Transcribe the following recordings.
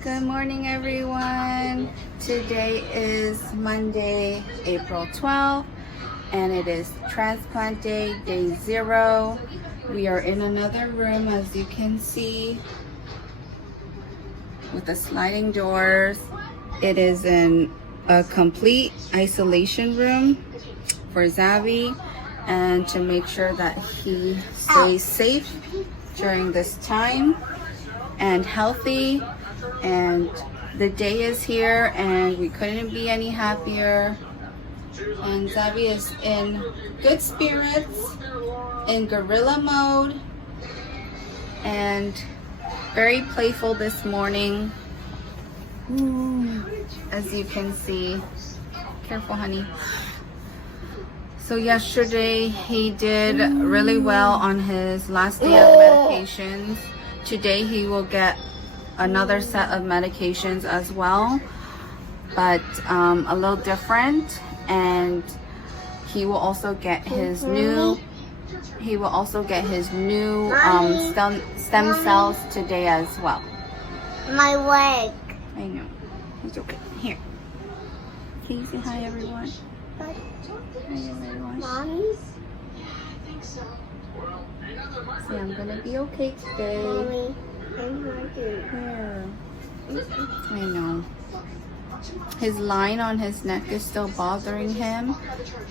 Good morning, everyone. Today is Monday, April 12th, and it is transplant day, day 0. We are in another room, as you can see, with the sliding doors. It is in a complete isolation room for Zavi, and to make sure that he stays safe during this time and healthy. And the day is here, and we couldn't be any happier. And Zavi is in good spirits, in gorilla mode, and very playful this morning. As you can see. Careful, honey. So yesterday he did really well on his last day of medications. Today he will get another set of medications as well, but a little different. And he will also get his new stem cells today as well. My leg. I know. It's okay. Here. Can you say hi, everyone? Hi, everyone. Mommy? Say, I'm gonna be okay today. Mommy, I'm hungry. Here. I know. His line on his neck is still bothering him,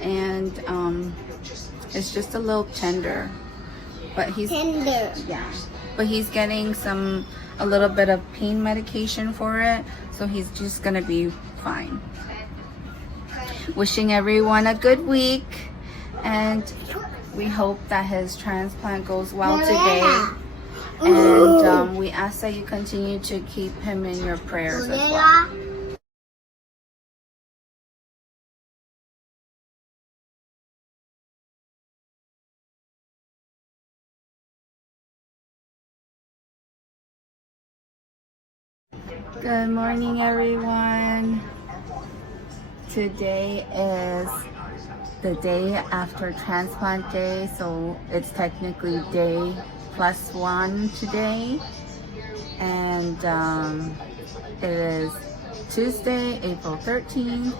and it's just a little tender. But he's Tender. yeah. But he's getting a little bit of pain medication for it, so he's just gonna be fine. Wishing everyone a good week, and we hope that his transplant goes well today. And we ask that you continue to keep him in your prayers as well. Good morning, everyone. Today is the day after transplant day, so it's technically day +1 today. And it is Tuesday, April 13th.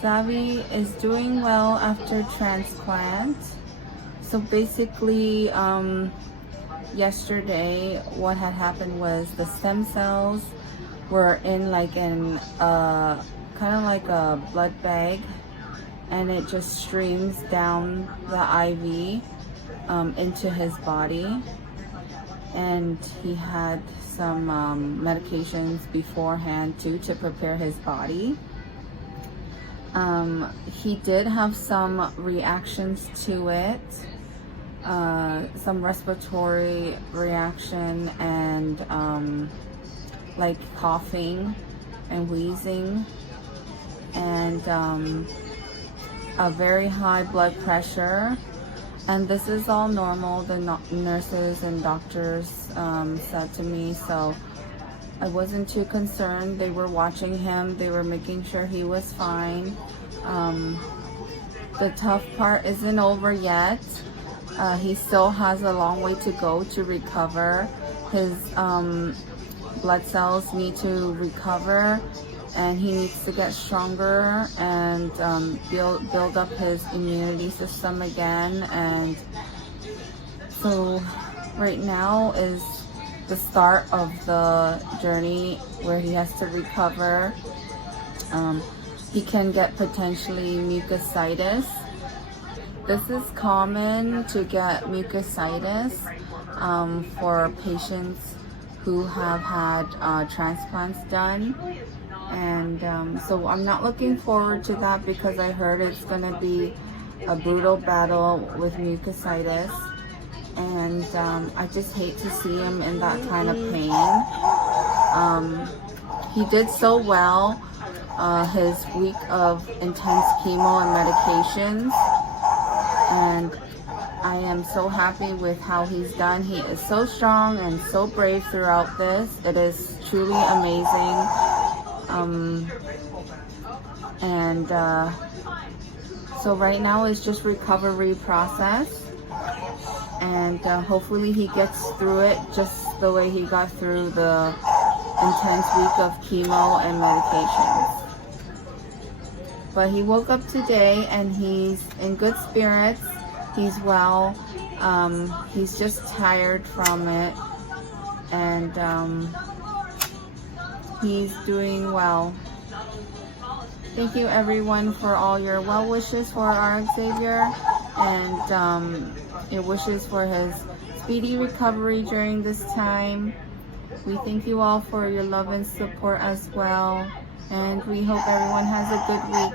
Zavi is doing well after transplant. So basically, yesterday what had happened was the stem cells were in kind of like a blood bag, and it just streams down the IV into his body. And he had some medications beforehand too to prepare his body. He did have some reactions to it. Some respiratory reaction, and like coughing and wheezing, and a very high blood pressure. And this is all normal, the nurses and doctors said to me, so I wasn't too concerned. They were watching him, they were making sure he was fine. The tough part isn't over yet. He still has a long way to go to recover. His blood cells need to recover, and he needs to get stronger and build up his immunity system again. And so right now is the start of the journey where he has to recover. He can get potentially mucositis. This is common to get mucositis for patients who have had transplants done. And so I'm not looking forward to that, because I heard it's going to be a brutal battle with mucositis. And I just hate to see him in that kind of pain. He did so well his week of intense chemo and medications, and I am so happy with how he's done. He is so strong and so brave throughout this. It is truly amazing. And so right now it's just recovery process, and hopefully he gets through it just the way he got through the intense week of chemo and medications. But he woke up today and he's in good spirits. He's well. He's just tired from it, and he's doing well. Thank you everyone for all your well wishes for our Xavier, and your wishes for his speedy recovery during this time. We thank you all for your love and support as well, and we hope everyone has a good week.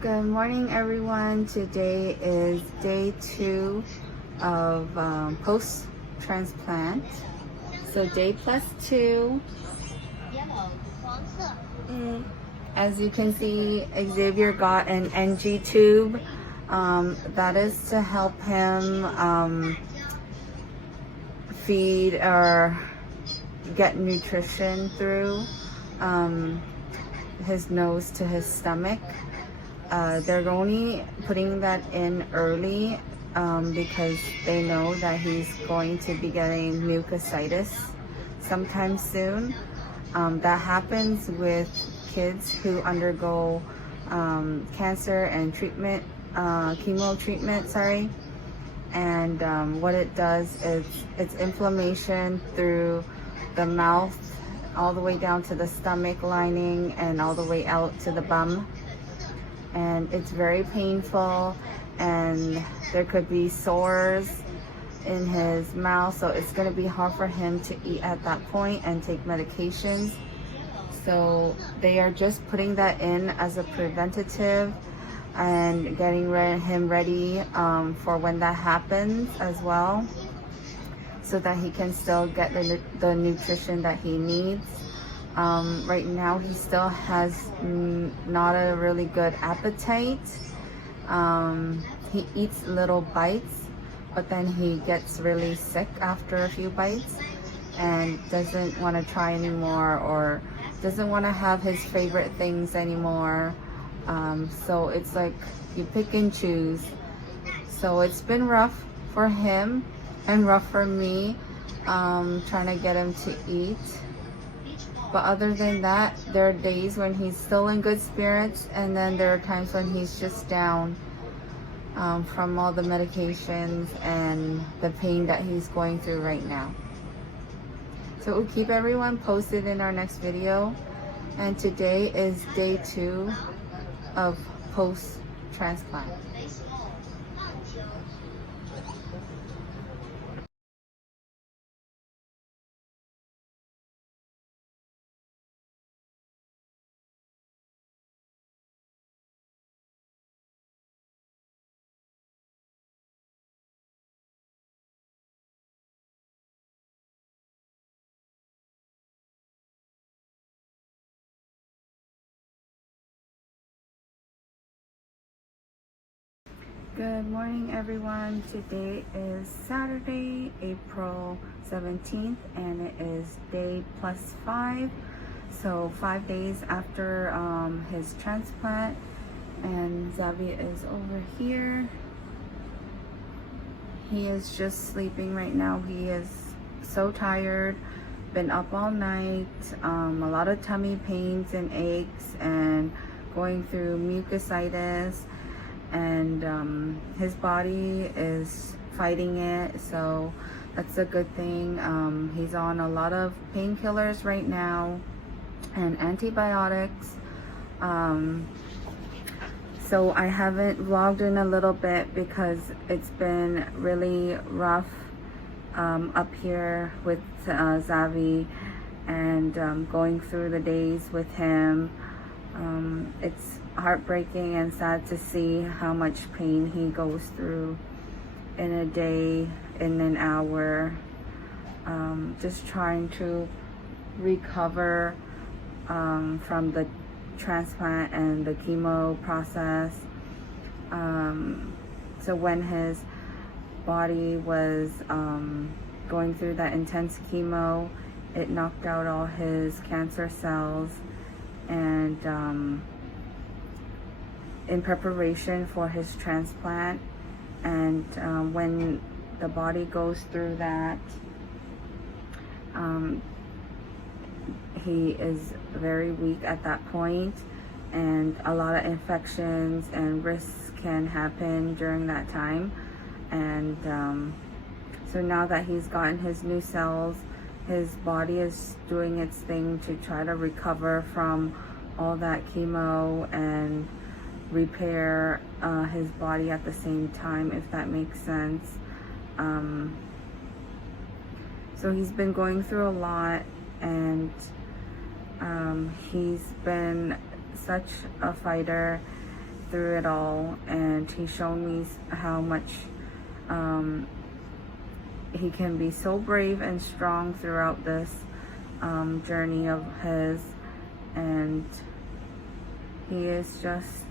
Good morning everyone. Today is day 2 of post-transplant. So day plus 2. As you can see, Xavier got an NG tube. That is to help him feed or get nutrition through his nose to his stomach. They're only putting that in early because they know that he's going to be getting mucositis sometime soon. That happens with kids who undergo cancer and treatment, chemo treatment, sorry. And what it does is it's inflammation through the mouth all the way down to the stomach lining and all the way out to the bum. And it's very painful, and there could be sores in his mouth, so it's going to be hard for him to eat at that point and take medications. So they are just putting that in as a preventative and getting him ready for when that happens as well, so that he can still get the nutrition that he needs. Right now he still has not a really good appetite. He eats little bites, but then he gets really sick after a few bites and doesn't want to try anymore, or doesn't want to have his favorite things anymore. So it's like you pick and choose. So it's been rough for him and rough for me, trying to get him to eat. But other than that, there are days when he's still in good spirits, and then there are times when he's just down from all the medications and the pain that he's going through right now. So we'll keep everyone posted in our next video. And today is day 2 of post-transplant. Good morning everyone. Today is Saturday, April 17th, and it is day plus 5. So 5 days after his transplant, and Xavier is over here. He is just sleeping right now. He is so tired, been up all night, a lot of tummy pains and aches, and going through mucositis, and his body is fighting it, so that's a good thing. He's on a lot of painkillers right now and antibiotics. So I haven't vlogged in a little bit because it's been really rough up here with Xavi, and going through the days with him. It's heartbreaking and sad to see how much pain he goes through in a day, in an hour, just trying to recover from the transplant and the chemo process. So when his body was going through that intense chemo, it knocked out all his cancer cells, and in preparation for his transplant. And when the body goes through that, he is very weak at that point, and a lot of infections and risks can happen during that time. And so now that he's gotten his new cells, his body is doing its thing to try to recover from all that chemo and repair his body at the same time, if that makes sense. So he's been going through a lot, and he's been such a fighter through it all, and he's shown me how much he can be so brave and strong throughout this journey of his. And he is just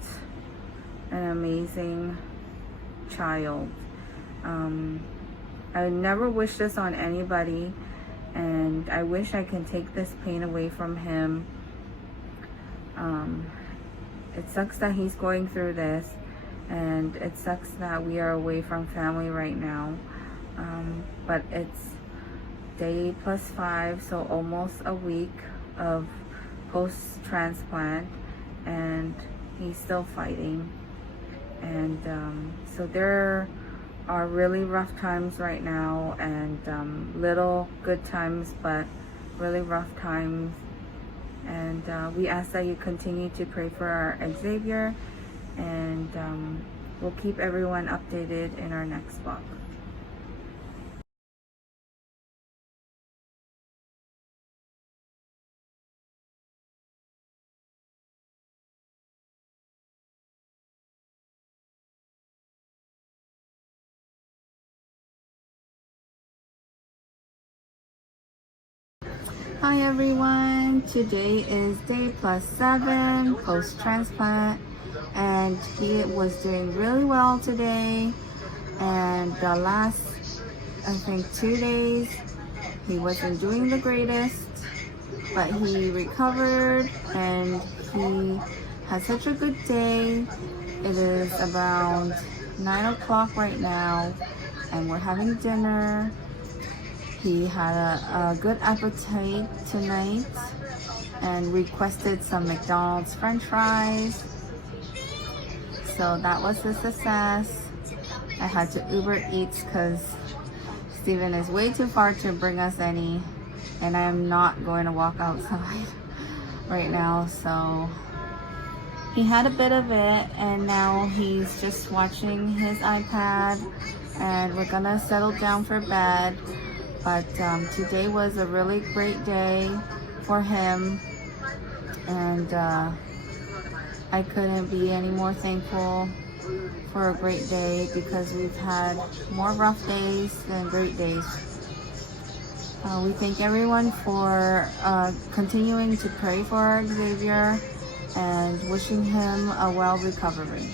an amazing child. I would never wish this on anybody, and I wish I can take this pain away from him. It sucks that he's going through this, and it sucks that we are away from family right now. But it's day +5, so almost a week of post-transplant, and he's still fighting. And so there are really rough times right now, and little good times, but really rough times. And we ask that you continue to pray for our Xavier, and we'll keep everyone updated in our next vlog. Hi everyone, today is day +7 post-transplant, and he was doing really well today. And the last, I think, 2 days he wasn't doing the greatest, but he recovered and he had such a good day. It is about 9 o'clock right now, and we're having dinner. He had a good appetite tonight and requested some McDonald's French fries. So that was a success. I had to Uber Eats because Steven is way too far to bring us any, and I am not going to walk outside right now. So he had a bit of it, and now he's just watching his iPad, and we're gonna settle down for bed. But today was a really great day for him, and I couldn't be any more thankful for a great day, because we've had more rough days than great days. We thank everyone for continuing to pray for our Xavier and wishing him a well recovery.